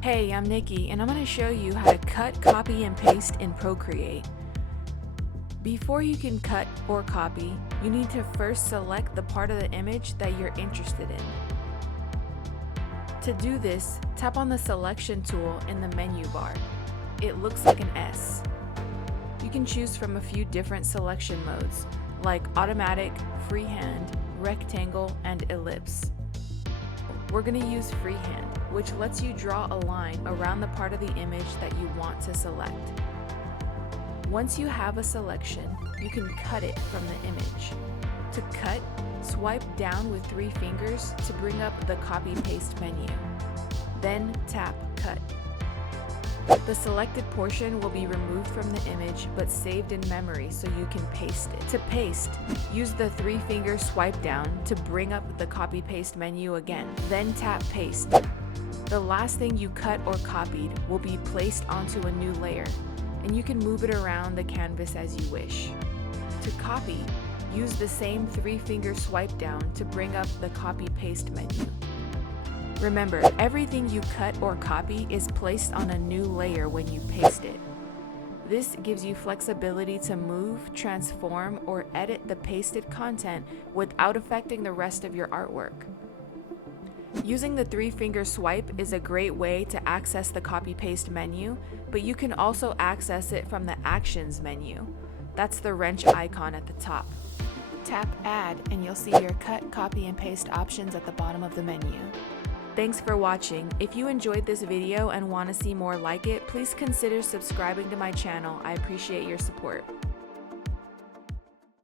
Hey, I'm Nikki, and I'm going to show you how to cut, copy, and paste in Procreate. Before you can cut or copy, you need to first select the part of the image that you're interested in. To do this, tap on the selection tool in the menu bar. It looks like an S. You can choose from a few different selection modes, like automatic, freehand, rectangle, and ellipse. We're going to use freehand, which lets you draw a line around the part of the image that you want to select. Once you have a selection, you can cut it from the image. To cut, swipe down with 3 fingers to bring up the copy-paste menu. Then tap Cut. The selected portion will be removed from the image but saved in memory so you can paste it. To paste, use the 3-finger swipe down to bring up the copy-paste menu again. Then tap Paste. The last thing you cut or copied will be placed onto a new layer, and you can move it around the canvas as you wish. To copy, use the same 3-finger swipe down to bring up the copy-paste menu. Remember, everything you cut or copy is placed on a new layer when you paste it. This gives you flexibility to move, transform, or edit the pasted content without affecting the rest of your artwork. Using the 3-finger swipe is a great way to access the copy-paste menu, but you can also access it from the Actions menu. That's the wrench icon at the top. Tap Add and you'll see your cut, copy, and paste options at the bottom of the menu. Thanks for watching. If you enjoyed this video and want to see more like it, please consider subscribing to my channel. I appreciate your support.